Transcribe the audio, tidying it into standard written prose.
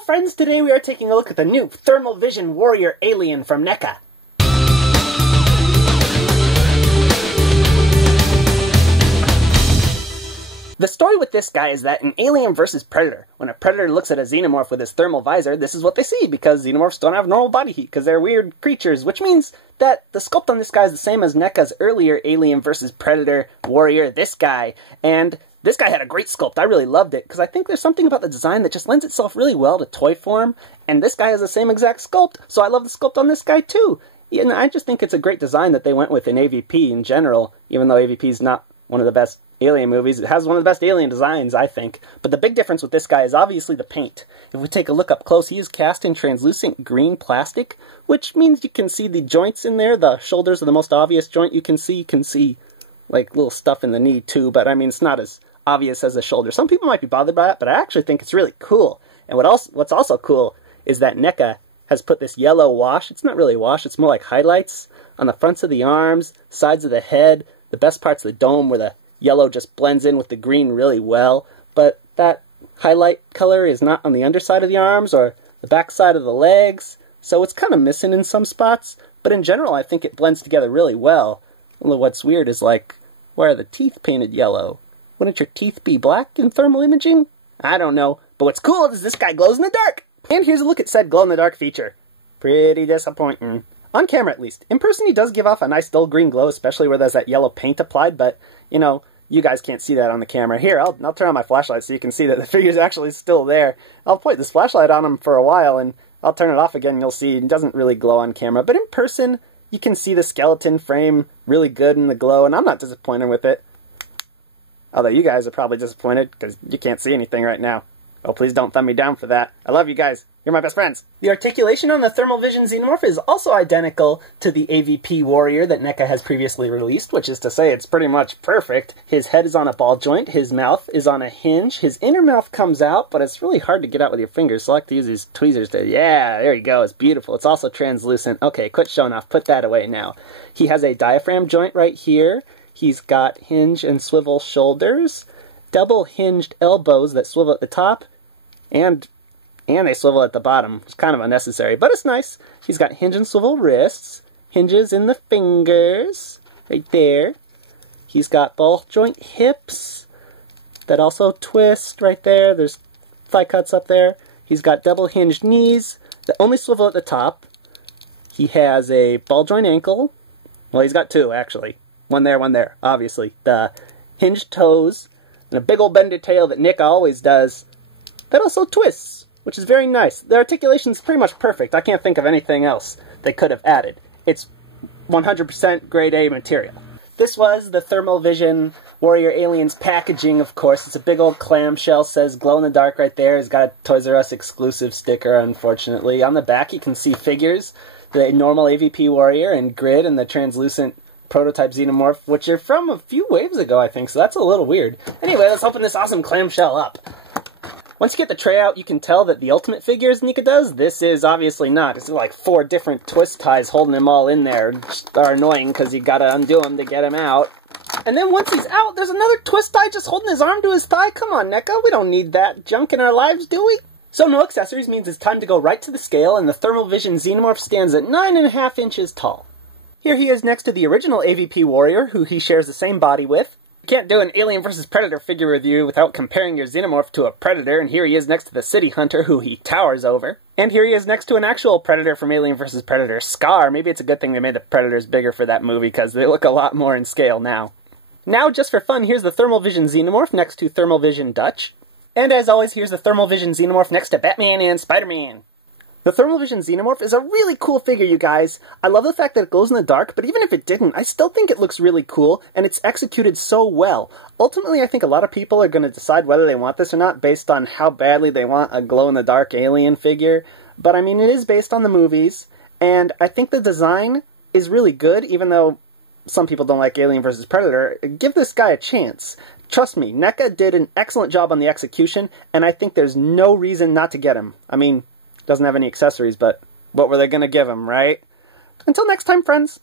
Hello friends, today we are taking a look at the new Thermal Vision Warrior Alien from Neca. The story with this guy is that in Alien vs. Predator, when a Predator looks at a Xenomorph with his thermal visor, this is what they see, because Xenomorphs don't have normal body heat, because they're weird creatures, which means that the sculpt on this guy is the same as Neca's earlier Alien vs. Predator Warrior, this guy, and this guy had a great sculpt. I really loved it, because I think there's something about the design that just lends itself really well to toy form, and this guy has the same exact sculpt, so I love the sculpt on this guy too. And I just think it's a great design that they went with in AVP in general, even though AVP is not one of the best Alien movies. It has one of the best Alien designs, I think. But the big difference with this guy is obviously the paint. If we take a look up close, he is cast in translucent green plastic, which means you can see the joints in there. The shoulders are the most obvious joint you can see. You can see, like, little stuff in the knee, too, but, I mean, it's not as obvious as the shoulder. Some people might be bothered by that, but I actually think it's really cool. And what's also cool is that Neca has put this yellow wash. It's not really a wash, it's more like highlights on the fronts of the arms, sides of the head, the best parts of the dome where the yellow just blends in with the green really well, but that highlight color is not on the underside of the arms or the back side of the legs, so it's kind of missing in some spots, but in general I think it blends together really well. Although what's weird is, like, why are the teeth painted yellow? Wouldn't your teeth be black in thermal imaging? I don't know, but what's cool is this guy glows in the dark! And here's a look at said glow-in-the-dark feature. Pretty disappointing. On camera, at least. In person, he does give off a nice dull green glow, especially where there's that yellow paint applied, but, you know, you guys can't see that on the camera. Here, I'll turn on my flashlight so you can see that the figure's actually still there. I'll point this flashlight on him for a while, and I'll turn it off again, and you'll see it doesn't really glow on camera. But in person, you can see the skeleton frame really good in the glow, and I'm not disappointed with it. Although you guys are probably disappointed, because you can't see anything right now. Oh, please don't thumb me down for that. I love you guys. You're my best friends. The articulation on the Thermal Vision Xenomorph is also identical to the AVP Warrior that Neca has previously released, which is to say it's pretty much perfect. His head is on a ball joint, his mouth is on a hinge, his inner mouth comes out, but it's really hard to get out with your fingers, so I like to use these tweezers to... Yeah, there you go, it's beautiful. It's also translucent. Okay, quit showing off. Put that away now. He has a diaphragm joint right here. He's got hinge and swivel shoulders, double hinged elbows that swivel at the top, and they swivel at the bottom. It's kind of unnecessary, but it's nice. He's got hinge and swivel wrists, hinges in the fingers, right there. He's got ball joint hips that also twist right there. There's thigh cuts up there. He's got double hinged knees that only swivel at the top. He has a ball joint ankle. Well, he's got two, actually. One there, obviously. The hinged toes, and a big old bended tail that Neca always does, that also twists, which is very nice. The articulation is pretty much perfect. I can't think of anything else they could have added. It's 100% grade A material. This was the Thermal Vision Warrior Aliens packaging, of course. It's a big old clamshell, says glow in the dark right there. It's got a Toys R Us exclusive sticker, unfortunately. On the back you can see figures, the normal AVP Warrior and Grid and the translucent prototype Xenomorph, which are from a few waves ago, I think, so that's a little weird. Anyway, let's open this awesome clamshell up. Once you get the tray out, you can tell that the ultimate figures Neca does, this is obviously not. It's like 4 different twist ties holding them all in there. Just are annoying because you gotta undo them to get him out. And then once he's out, there's another twist tie just holding his arm to his thigh. Come on, Neca, we don't need that junk in our lives, do we? So no accessories means it's time to go right to the scale, and the Thermal Vision Xenomorph stands at 9.5 inches tall. Here he is next to the original AVP Warrior, who he shares the same body with. You can't do an Alien vs. Predator figure review without comparing your Xenomorph to a Predator, and here he is next to the City Hunter, who he towers over. And here he is next to an actual Predator from Alien vs. Predator, Scar. Maybe it's a good thing they made the Predators bigger for that movie, because they look a lot more in scale now. Now, just for fun, here's the Thermal Vision Xenomorph next to Thermal Vision Dutch. And as always, here's the Thermal Vision Xenomorph next to Batman and Spider-Man. The Thermal Vision Xenomorph is a really cool figure, you guys. I love the fact that it glows in the dark, but even if it didn't, I still think it looks really cool, and it's executed so well. Ultimately, I think a lot of people are going to decide whether they want this or not based on how badly they want a glow-in-the-dark alien figure. But, I mean, it is based on the movies, and I think the design is really good, even though some people don't like Alien vs. Predator. Give this guy a chance. Trust me, Neca did an excellent job on the execution, and I think there's no reason not to get him. I mean, doesn't have any accessories, but what were they going to give him, right? Until next time, friends.